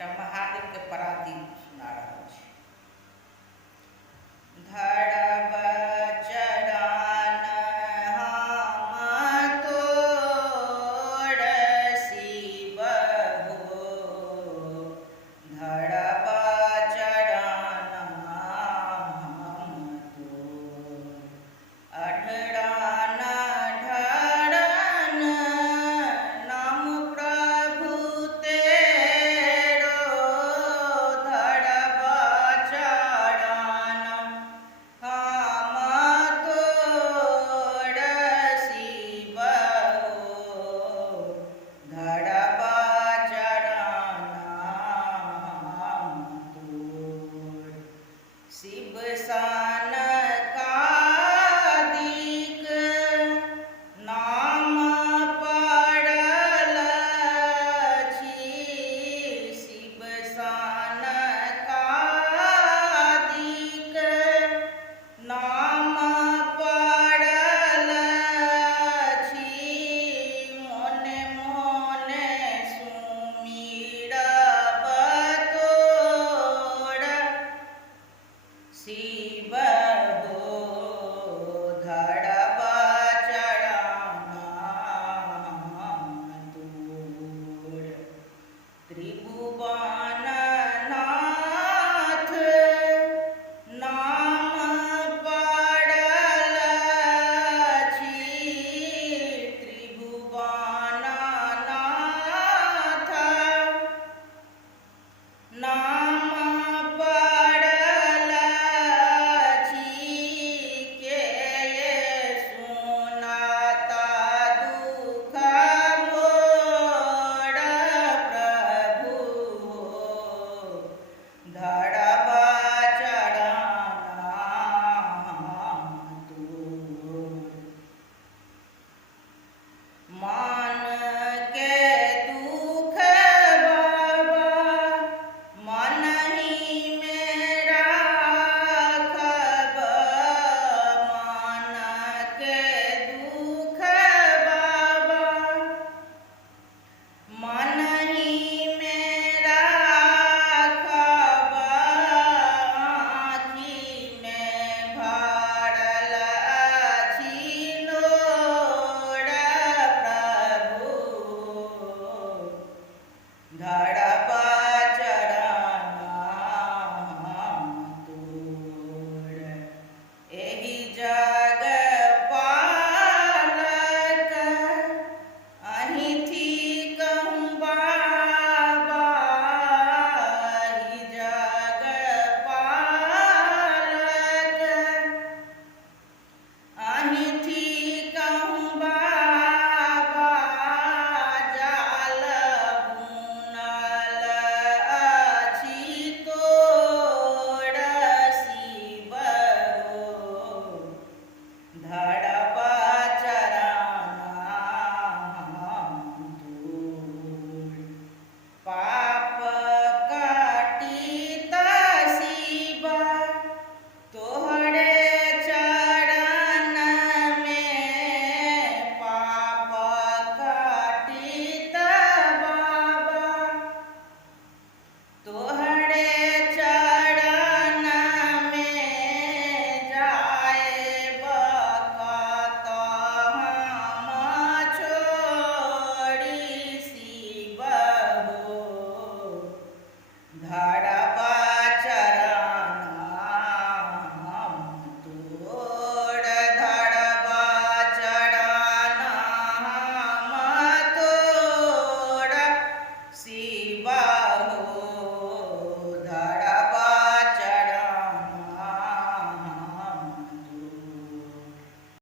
एकटा महादेव के पराधीन सुना रहल छी। धरब चरण हम तोर शिव हो, धरब चरण हम तोर, अढरन ढरन नाम प्रभु तेरो, धरब चरण हम तोर शिव हो, धरब चरण हम तोर। शिव सन कादिक नाम पड़ल छी, शिव सन कादिक नाम पड़ल छी, मोने मोने सुमिरब तोर शिव हो, धरब चरण हम तोर। त्रिभुवन नाथ नाम पड़ल छी, त्रिभुवन नाथ नाम पड़ल छी, के सुनत दुख मोर प्रभु हो, धरब चरण हम तोर। मन के दुख बाबा मनहि में राखब, मन के दुख बाबा मनहि में राखब, आँखि में भरल अछि नोर प्रभु हो, धरब चरण हम तोर। एहि जग पालक अहिं थिकहुँ बाबा, एहि जग पालक अहिं थिकहुँ बाबा, जाल बुनल अछि तोर शिव हो, धरब चरण हम तोर।